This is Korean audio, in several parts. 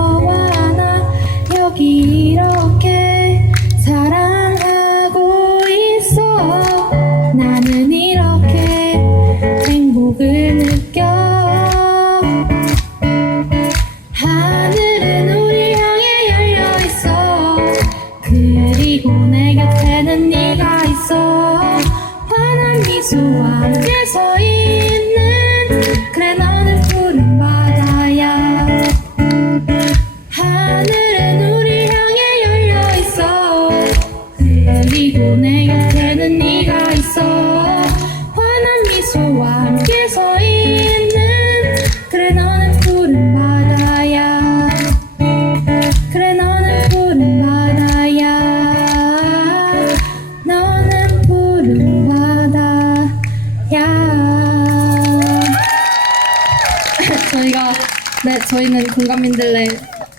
너와 나 여기 이렇게 사랑하고 있어. 나는 이렇게 행복을 느껴. 하늘은 우리 향해 열려 있어. 그리고 내 곁에는 네가 있어. 환한 미소와 함께 서 또내 곁에는 네가 있어. 환한 미소와 함께 서 있는. 그래 너는 푸른 바다야. 그래 너는 푸른 바다야. 너는 푸른 바다야. 저희가 네 저희는 공감민들레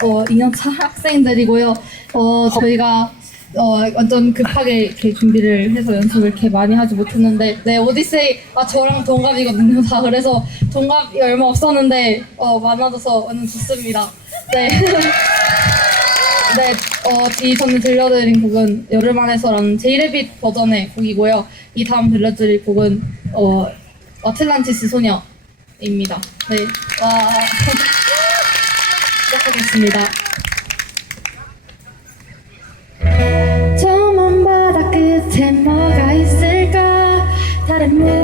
어, 2년차 학생들이고요. 어 저희가 어 완전 급하게 이렇게 준비를 해서 연습을 이렇게 많이 하지 못했는데 네 오디세이 아 저랑 동갑이거든요 다 그래서 동갑이 얼마 없었는데 어 많아져서 완전 좋습니다. 네. 네, 어, 이 저는 들려드린 곡은 여름 안에서라는 제이레빗 버전의 곡이고요. 이 다음 들려드릴 곡은 어, 아틀란티스 소녀입니다. 네, 와 시작하겠습니다. 다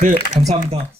네, 감사합니다.